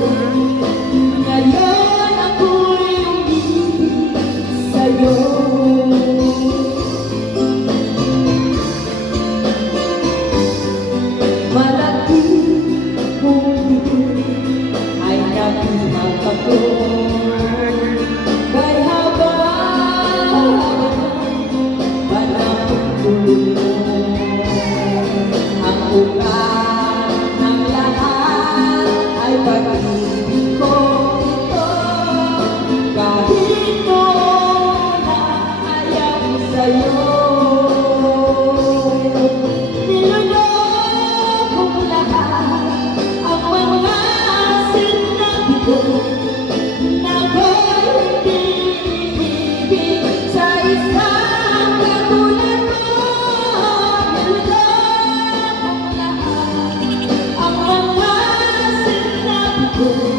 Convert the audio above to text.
Ngayon Oh.